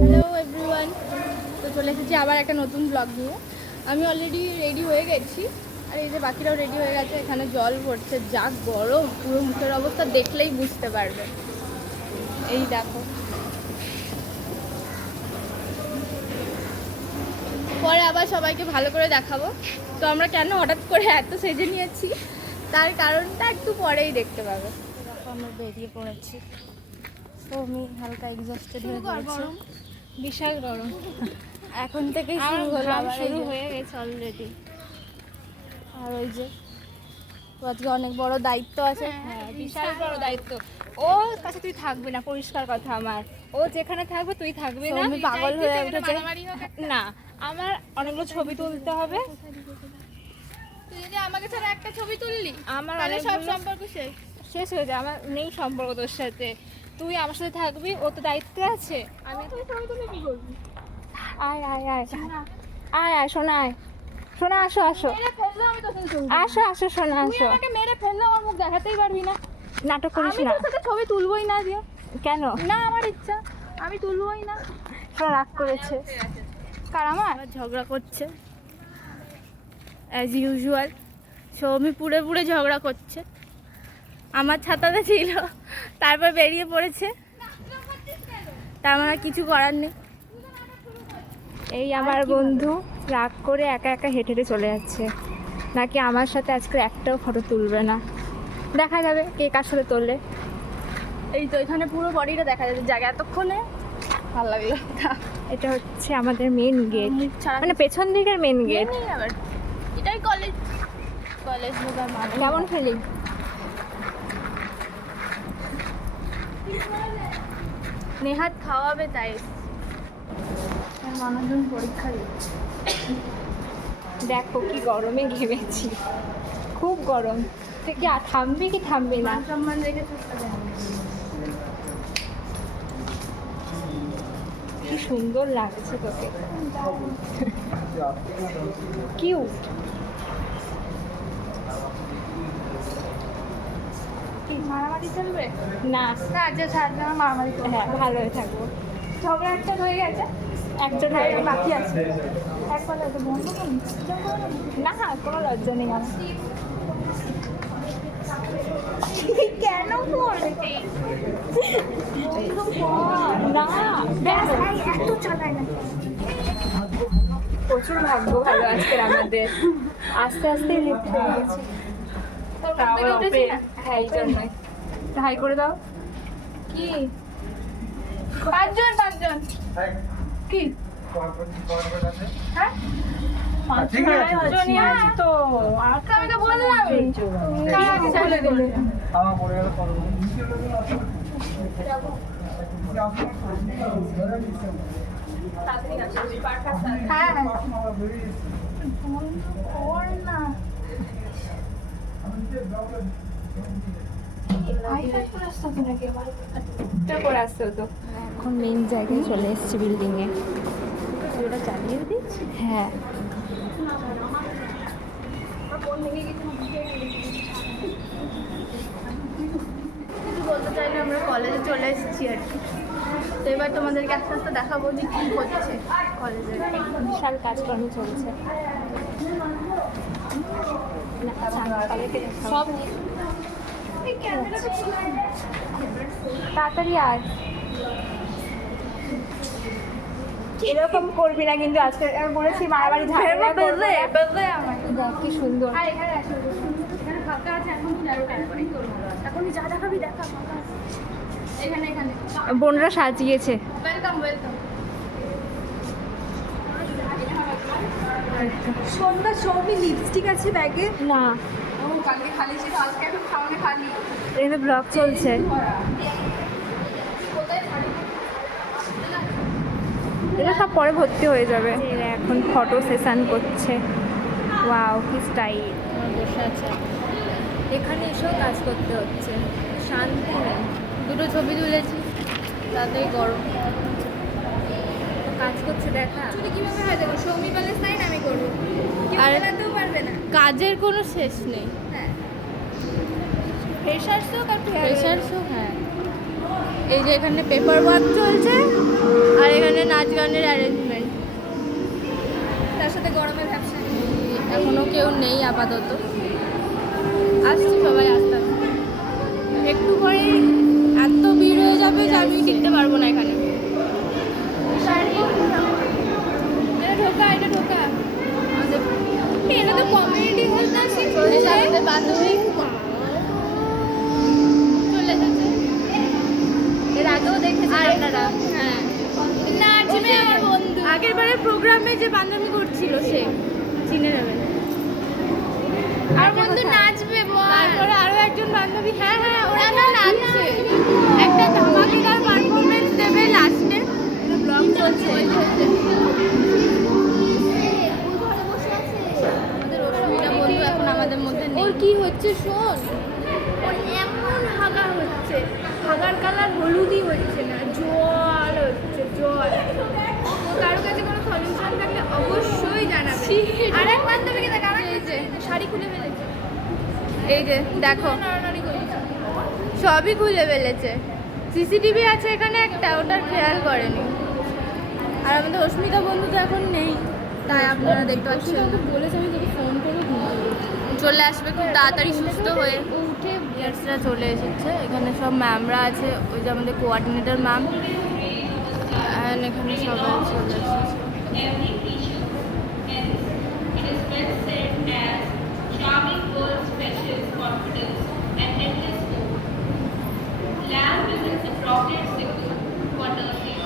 Hello everyone, তো চলে এসেছি আবার একটা নতুন ব্লগ নিয়ে। আমি অলরেডি রেডি হয়ে গেছি, আর এই যে বাকিরাও রেডি হয়ে গেছে। এখানে জল পড়ছে, যা গরম, পুরো মুখের অবস্থা দেখলেই বুঝতে পারবে। এই দেখো, পরে আবার সবাইকে ভালো করে দেখাবো। তো আমরা কেন হঠাৎ করে এত সেজে নিয়েছি তার কারণটা একটু পরেই দেখতে পাবো। দেখো আমরা বেরিয়ে পড়েছি, তো আমি হালকা এক্সস্টেড হয়ে পড়েছি। বিশাল গরম এখন থেকেই শুরু হলো, আবার শুরু হয়ে গেছে অলরেডি। আর ওই যে তো আজকে অনেক বড় দায়িত্ব আছে। হ্যাঁ, বিশাল বড় দায়িত্ব। ওর কাছে তুই থাকবি না, পরিষ্কার কথা। আমার ও যেখানে থাকবে তুই থাকবি না। আমি পাগল হয়ে উঠেছে। না, আমার অনেকগুলো ছবি তুলতে হবে। তুই যদি আমাকে ছাড়া একটা ছবি তুললি আমার তাহলে সব অনেকগুলো- সম্পর্ক শেষ। শেষ হয়ে যায়, আমার নেই সম্পর্ক তোর সাথে। তুই আমার সাথে থাকবি, ও তো দায়িত্বে আছে। আমি তুই ছবি তুলে কি করবি? আয় আয় আয় আয় আয় শোনা, আয় শোনা, আসো আসো মেরে ফেললে আমি তোর সাথে ছবি তুলবো। আসো আসো শোনা, তুই আসো। আমাকে মেরে ফেললে আমার মুখ দেখাতেই পারবি না। নাটক করিস আমি না। তোর সাথে ছবি তুলবোই না দিয়ে। কেন? না, আমার ইচ্ছা, আমি তুলবোই না। শোনা, রাগ করেছে। কার? আমার ঝগড়া করছে অ্যাজ ইউজুয়াল। সৌমি পুড়ে পুড়ে ঝগড়া করছে। আমার ছাতাতে ছিল, তারপর বেরিয়ে পড়েছে। তার মানে কিছু করার নেই। এই আমার বন্ধু রাগ করে একা একা হেঁটে হেঁটে চলে যাচ্ছে, নাকি আমার সাথে আজকে একটাও ফটো তুলবে না। দেখা যাবে কে কার সাথে তোলে। এই তো এখানে পুরো বডিটা দেখা যাচ্ছে, জায়গা এতক্ষণে ভালো লাগলো। এটা হচ্ছে আমাদের মেন গেট, মুখ ছাড়া মানে পেছন দিকের মেন গেট। নেই আবার। এটাই কলেজ, কলেজ ঢোকার মানে। কেমন ফিলিং? নেহাত খাওয়াবে তাই আর মানুষজন পরীক্ষা দিচ্ছে। দেখো কি গরমে ঘেমেছি, খুব গরম। তুই কি থামবি কি থামবি না? মান সম্মান রেখে চলতে হবে। কি সুন্দর লাগছে তোকে, কিউট। কি মারামারি চলবে? না না, যে ছাড়বে না মারামারি চলবে। হ্যাঁ, ভালো হয়ে থাকবো। ঝগড়া একটা হয়ে গেছে, একজন হয়ে গেল। বাকি আছে। একবার হয়তো বন্ধ করুন। না, কোনো লজ্জা নেই আমার। কেন করবে? না, ব্যাস, এত চালায় না। প্রচুর ভাগ্য ভালো আজকের আমাদের। আস্তে আস্তে লিফট হয়ে গেছে। তোর মন থেকে উঠেছি না? হ্যাঁ, এই জন্যই। হাই করে দাও। কি? পাঁচজন কি? হ্যাঁ? পাঁচজনই আছে তো। আমি তো বললামই। কার আগে বলে দিলে? হ্যাঁ, কর না। এখন মেন জায়গায় চলে এসেছি, বিল্ডিংয়ে। ওটা চালিয়ে দিচ্ছি। হ্যাঁ, কিছু বলতে চাইলে আমরা কলেজে চলে এসেছি আর কি। তো এবার তোমাদেরকে আস্তে আস্তে দেখাবো যে কী হচ্ছে কলেজে। বিশাল কাজকর্ম চলছে। সব তাড়াতাড়ি আয়। এরকম করবি না কিন্তু, আজকে আমি বলেছি মারামারি ঝামেলা করবি না। দেখ কি সুন্দর। আর এখানে আসো, এখানে ফাঁকা আছে। এখন তুই যাবো, এখনই তোর ভালো আছে। এখনই যা দেখাবি দেখা, ফাঁকা আছে। এখানে এখানে বোনরা সাজিয়েছে। Welcome welcome. সন্ধ্যা সবই লিপস্টিক আছে ব্যাগে। না, ও কালকে খালি ছিল, আজকে এখন সামনে খালি। এখানে ব্লগ চলছে। কোথায় ছাড়ি? এটা সব পরে ভর্তি হয়ে যাবে। এরা এখন ফটো সেশন করছে। ওয়াও, কি স্টাইল। বসে আছে, এখানে এসেও কাজ করতে হচ্ছে, শান্তি নেই। দুটো ছবি তুলেছি, তাতেই গরম। কাজ করছে দেখা। কিভাবে হয় দেখো, সৌমি বলে সাইন আমি করবো, আর বেলাতেও পারবে না। কাজের কোনো শেষ নেই। ফ্রেশার্স হোক আর প্রেশার শো, হ্যাঁ। এই যে এখানে পেপার ওয়ার্ক চলছে আর এখানে নাচ গানের অ্যারেঞ্জমেন্ট। তার সাথে গরমের ব্যবসা। এখনো কেউ নেই আপাতত, আসছে সবাই আস্তে আস্তে। একটু পরে এত ভিড় হয়ে যাবে যে আমি টিকতে পারবো না এখানে। এটা ঢোকা, এটা ঢোকা। এটা তো কমিউনিটি হল না, আমাদের বান্ধবী চলে এসেছে। এর আগেও দেখেছেন আপনারা? হ্যাঁ, নাচবে আমার বন্ধু। আগের বারের প্রোগ্রামে যে বান্ধবী করছিল সে, চিনে নেবেন। আর বন্ধু নাচবে বল। তারপরে আরো একজন বান্ধবী, হ্যাঁ হ্যাঁ ওরা না নাচছে, একটা ধামাকেদার পারফরমেন্স দেবে লাস্টে। ব্লগ চলছে। আমাদের অসুবিধা বন্ধু এখন আমাদের মধ্যে নেই। ওর কি হচ্ছে শোন, ওর এমন হাগা হচ্ছে, হাগার কালার হলুদই হচ্ছে না, জল হচ্ছে জল। তো কারো কাছে কোনো সলিউশন থাকলে অবশ্যই জানাবে। আর এক বান্ধবীকে দেখ, আর এই যে শাড়ি খুলে ফেলেছে, এই যে দেখো নাড়ানাড়ি করছে। সবই খুলে ফেলেছে। সিসিটিভি আছে এখানে একটা, ওটার খেয়াল করেনি। আর আমাদের অস্মিতা বন্ধু তো এখন নেই, তাই আপনারা দেখতে পাচ্ছেন। বলেছে আমি তোকে ফোন করে ঘুমাবো। চলে আসবে খুব তাড়াতাড়ি সুস্থ হয়ে। উঠে গেস্টরা চলে এসেছে, এখানে সব ম্যামরা আছে, ওই যে আমাদের কোঅর্ডিনেটর ম্যাম, এখানে সবাই চলে এসেছে। Charming words fetches confidence and endless hope. Lamb is its appropriate symbol for nursing.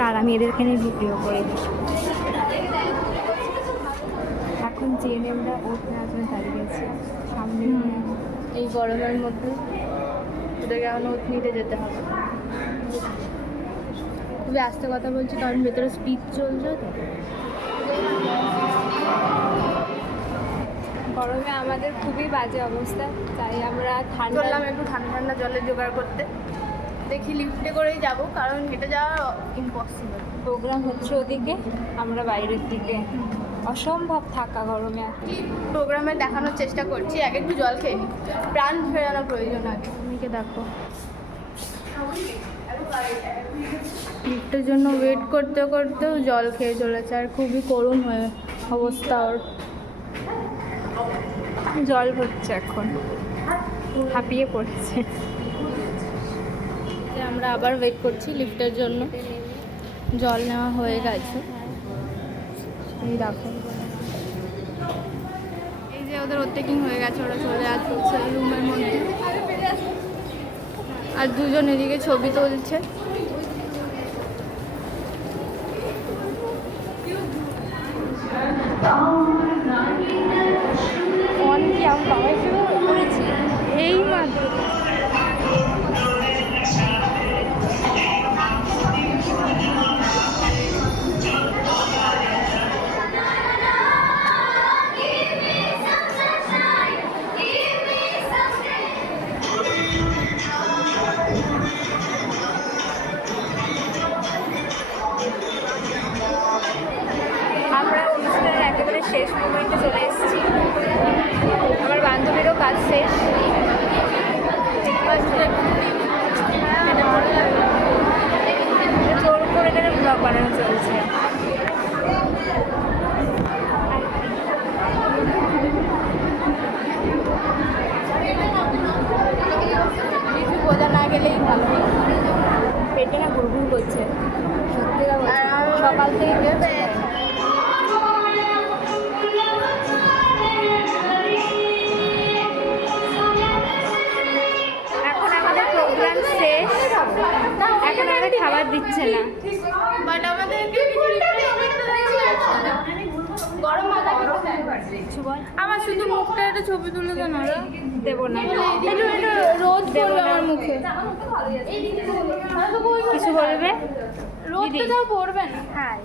দাঁড়া, আমি এদেরকে নিয়ে ভিডিও করে দিই। এখন জিএনএমরা ওঠে আসলে দাঁড়িয়ে গেছে সামনে। এই গরমের মধ্যে ওদেরকে এখন ওঠ নিতে যেতে হবে। খুবই আস্তে কথা বলছি কারণ ভেতরে স্পিচ চলছে তো। গরমে আমাদের খুবই বাজে অবস্থা, তাই আমরা ঠান্ডা চললাম একটু ঠান্ডা ঠান্ডা জলের জোগাড় করতে। দেখি লিফটে করেই যাব, কারণ হেঁটে যাওয়া ইম্পসিবল। প্রোগ্রাম হচ্ছে ওদিকে, আমরা বাইরের দিকে। অসম্ভব থাকা গরমে। প্রোগ্রামে দেখানোর চেষ্টা করছি। আগে একটু জল খেয়ে নিই, প্রাণ ফেরানো প্রয়োজন। আগে তুমিকে দেখো লিফটের জন্য ওয়েট করতে করতেও জল খেয়ে চলেছে, আর খুবই করুণ হয়ে অবস্থা ওর। জল হচ্ছে এখন, হাঁপিয়ে পড়েছে। আমরা আবার ওয়েট করছি লিফটের জন্য। জল নেওয়া হয়ে গেছে, এই দেখো। এই যে ওদের ওভারটেকিং হয়ে গেছে, ওরা চলে আসছে রুমের মধ্যে। আর দুজন এদিকে ছবি তুলছে। এই মাত্র থেকে কেউ চলে যায়। এখন আমাদের প্রোগ্রাম শেষ, এখন আমাদের খাবার দিচ্ছে না। বাট আমাদেরকে কিছু refreshment তো দিচ্ছে না। গরম ভাত কিছু বল। আমার শুধু মুখটা একটা ছবি তুলে দেন ওরা। দেবো না, একটু রোদ দেবো পড়বে না। আমার মুখে। কিছু বলবে? রোদ তো দিদি। তাও পড়বে না। হাই।